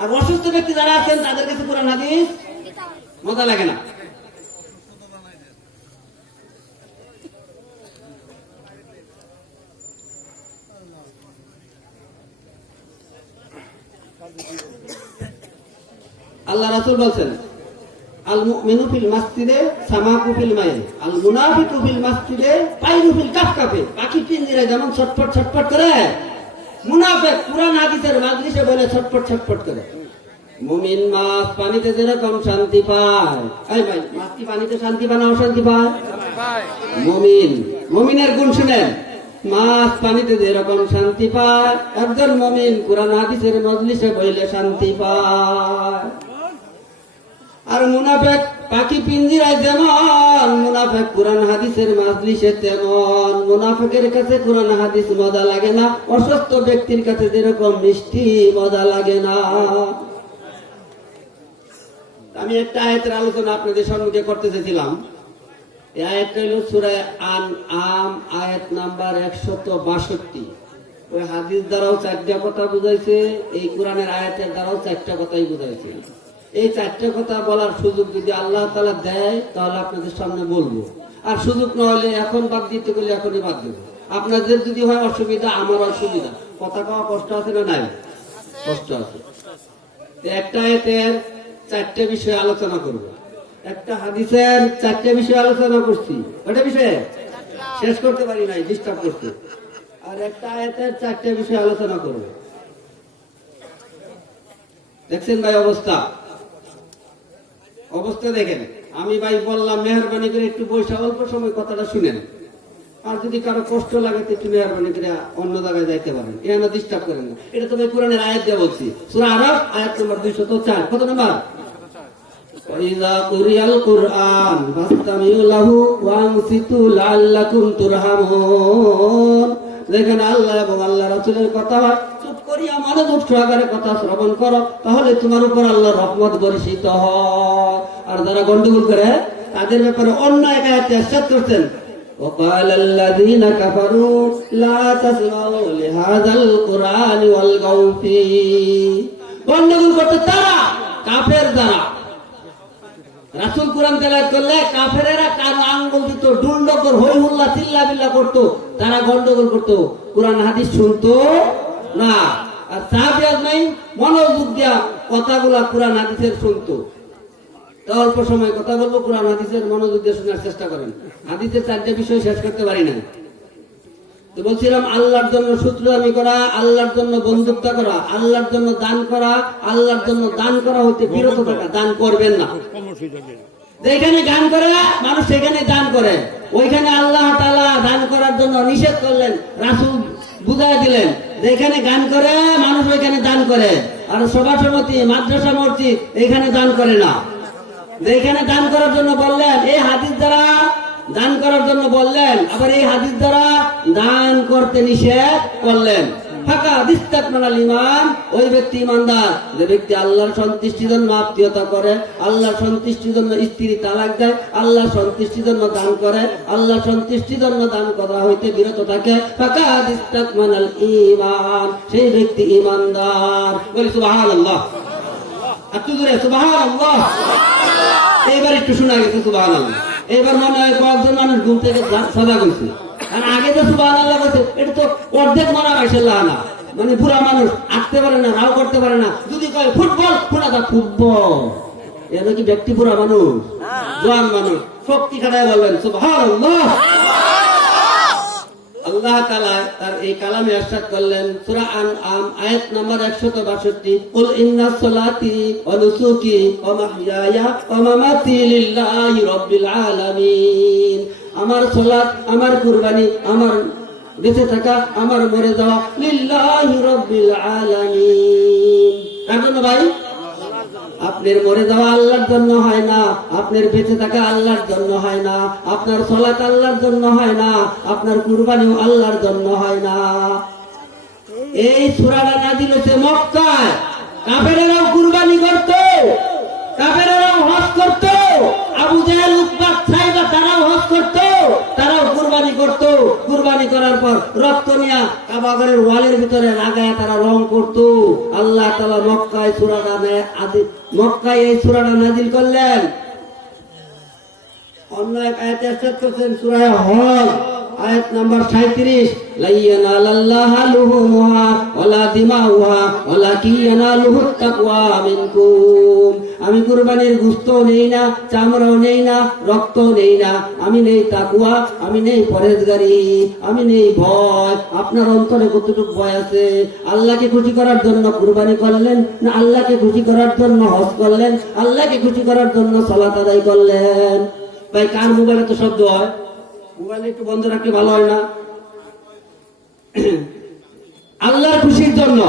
আর অসুস্থ ব্যক্তি যারা আছেন তাদের কাছে কোরআন হাদিস মজা লাগে না। আল্লাহ রাসূল বলছেন, আল মুমিনু ফিল মাসজিদে সামাকু ফিল মাইন, আল মুনাফিকু ফিল মাসজিদে পাইরু ফিল কাফকাফে। পাখি পিঞ্জিরায় যেমন ছটফট ছটফট করে, মুনাফিক কুরআন হাদিসের মাজলিসে বলে ছটফট ছটফট করে। মুমিন মাছ পানিতে যেরকম শান্তি পায়, এই ভাই মাছ কি পানিতে শান্তি পায় না অশান্তি পায়? মুমিনের গুণ শুনেন, মাছ পানিতে যেরকম শান্তি পায়, একজন মুমিন কুরআন হাদিসের মজলিসে বইলে শান্তি পায়। আর মুনাফিক পাখি পিঞ্জিরায় যেমন, মুনাফিক কুরআন হাদিসের মাজলিসে তেমন। মুনাফিকের কাছে কুরআন হাদিস মজা লাগে না, অসুস্থ ব্যক্তির কাছে যেরকম মিষ্টি মজা লাগে না। আমি একটা আয়াতের আলোচনা আপনাদের সম্মুখে করতে চেয়েছিলাম। এই আয়াতটা হল সূরা আনআম আয়াত নাম্বার 162। ওই হাদিস দ্বারাও 4টা কথা বুঝাইছে, এই কোরআনের আয়াতের দ্বারাও 4টা কথাই বুঝাইছে। এই 4টা কথা বলার সুযোগ যদি আল্লাহ তাআলা দেয় তাহলে আপনাদের সামনে বলবো, আর সুযোগ না হলে এখন বাদ দিতে গেলে এখনই বাদ দেবো। আপনাদের যদি হয় অসুবিধা, আমার অসুবিধা, কথা কওয়া কষ্ট আছে না নাই? কষ্ট আছে। একটা আয়াতের 4টে বিষয় আলোচনা করব, একটা হাদিসের 4টে বিষয় আলোচনা করছি, ওটা বিষয়ে শেষ করতে পারি নাই, ডিস্টার্ব করতে। আর একটা আয়াতের 4টে বিষয় আলোচনা করব। দেখছেন ভাই অবস্থা দেখেন। আমি ভাই বললাম মেহরবানি করে একটু বসে অল্প সময় কথাটা শুনেন, আর যদি কারো কষ্ট লাগে তো একটু মেহরবানি করে অন্য জায়গায় যাইতে পারেন, এখানে ডিস্টার্ব করেন না। এটা তো ভাই কোরআনের আয়াত দিয়ে বলছি, সূরা আরাফ আয়াত নম্বর 204। কত নম্বর? ওয়াইযা কুরিয়াল কুরআন ফাসতামিউ লাহু ওয়া আনসিতু লাআল্লাকুম তুরহামুন। যেখানে আল্লাহ এবং আল্লাহ রাসূলের কথা চুপ করিয়া মনোযোগ সহকারে কথা শ্রবণ করো, তাহলে তোমার উপর আল্লাহর রহমত বর্ষিত হয়। আর যারা গন্ডগোল করে তাদের ব্যাপারে অন্য এক আয়াতে ইরশাদ করছেন, وقال الذين كفروا لا تسمعوا لهذا القرآن والغوا فيه। গন্ডগোল করতে তারা, কাফের যারা রাসূল কোরআন তেলাওয়াত করলে কাফেরেরা কারো আঙ্গুল দিত, ডুন্ডকর হই হুল্লা চিল্লা বিল্লা করতো, তারা গন্ডগোল করতো, কোরআন হাদিস শুনতো না। আর সাহাবীরা নাই মনোযোগ দিয়া কথাগুলা কোরআন হাদিসের শুনতো। তো অল্প সময় কথা বলবো, কোরআন হাদিসের মনোযোগ দিয়ে শোনার চেষ্টা করেন। হাদিসের 4টে বিষয় শেষ করতে পারি না। তো বলছিলাম আল্লাহর জন্য সূত্রদানি করা, আল্লাহর জন্য বন্ধুত্ব করা, আল্লাহর জন্য দান করা, আল্লাহর জন্য দান করা হইতে বিরত থাকা, দান করবেন না। যেখানে গান করে মানুষ সেখানে দান করে, ওইখানে আল্লাহ তাআলা দান করার জন্য নিষেধ করলেন, রাসূল বুঝাই দিলেন। যেখানে গান করে মানুষ ওইখানে দান করে, আর সভা সমিতি মাদ্রাসা মসজিদ এখানে দান করে না। যেখানে দান করার জন্য বললেন, এই হাদিস দ্বারা দান করার জন্য বললেন, আবার এই হাদিস দ্বারা দান করতে নিষেধ করলেন। ফাঁকা দিস্তাকমাল ঈমান, ওই ব্যক্তি ইমানদার যে ব্যক্তি আল্লাহর সন্তুষ্টির জন্য আত্মীয়তা করে, আল্লাহর সন্তুষ্টির জন্য স্ত্রী তালাক দেয়, আল্লাহর সন্তুষ্টির জন্য দান করে, আল্লাহর সন্তুষ্টির জন্য দান করা হইতে বিরত থাকে। ফাঁকা দিস্তাকমাল ঈমান, সেই ব্যক্তি ইমানদার। বলি সুবহানাল্লাহ, একটু জোরে সুবহানাল্লাহ। এইবার একটু শোনা গেছে সুবহানাল্লাহ। এবার মনে হয় কয়েকজন মানুষ ঘুম থেকে সজাগ হয়েছে। আর আগে তো সুবহানাল্লাহ বলছে, এটা তো অর্ধেক মারা গেছে লানা, মানে পুরা মানুষ আঁকতে পারে না, রাও করতে পারে না। যদি কয় ফুটবল, ফুটা দা ফুটবল, এটা কি ব্যক্তি পুরা মানুষ, জোয়ান মানুষ শক্তি খাটায় বলবেন সুবহানাল্লাহ। আল্লাহ তাআলা তার এই কালামে ইরশাদ করলেন, সূরা আনআম আয়াত নাম্বার 162, কুল ইন্নাস সালাতি ওয়া নুসুকি ওয়া মাহইয়ায়া ওয়া মামাতি লিল্লাহি রাব্বিল আলামিন। আমার সালাত, আমার কুরবানি, আমার বেঁচে থাকা, আমার মরে যাওয়া লিল্লাহি রাব্বিল আলামিন। কার জন্য ভাই? আপনার মরে যাওয়া আল্লাহর জন্য হয় না, আপনার বেঁচে থাকা আল্লাহর জন্য হয় না, আপনার সালাত আল্লাহর জন্য হয় না, আপনার কুরবানিও আল্লাহর জন্য হয় না। এই সূরাটা নাযিল হয়েছে মক্কায়। কাফেরেরাও কুরবানি করত, কাফেরেরাও হজ করত, আবু জাহেল উতবা সাইবা তারাও হজ করত, তারাও কুরবানি করত। কুরবানি করার পর রক্ত নিয়ে কাবাগরের ওয়ালের ভিতরে লাগায় তারা রং করতো। আল্লাহ তাআলা মক্কায় মক্কায় এই সূরাটা নাযিল করলেন। অন্য এক আয়াতে ইরশাদ করেছেন সূরা হজ আয়াত নাম্বার 37, লা ইয়ানালাল্লাহু লুহুমুহা ওয়ালা দিমাউহা ওয়ালাকিন ইয়ানালুহুত তাকওয়া মিনকুম। আমি কুরবানির গোশত নেই না, চামড়াও নেই না, রক্ত নেই না, আমি নেই তাকওয়া, আমি নেই পরহেজগারি, আমি নেই ভয়। আপনার অন্তরে কতটুকু ভয় আছে? আল্লাহকে খুশি করার জন্য কুরবানি করলেন না আল্লাহকে খুশি করার জন্য হজ করলেন, আল্লাহকে খুশি করার জন্য সালাত আদায় করলেন? ভাই কার মোবাইলে তো শব্দ হয়, মোবাইল একটু বন্ধ রাখলে ভালো হয় না? আল্লাহর খুশির জন্য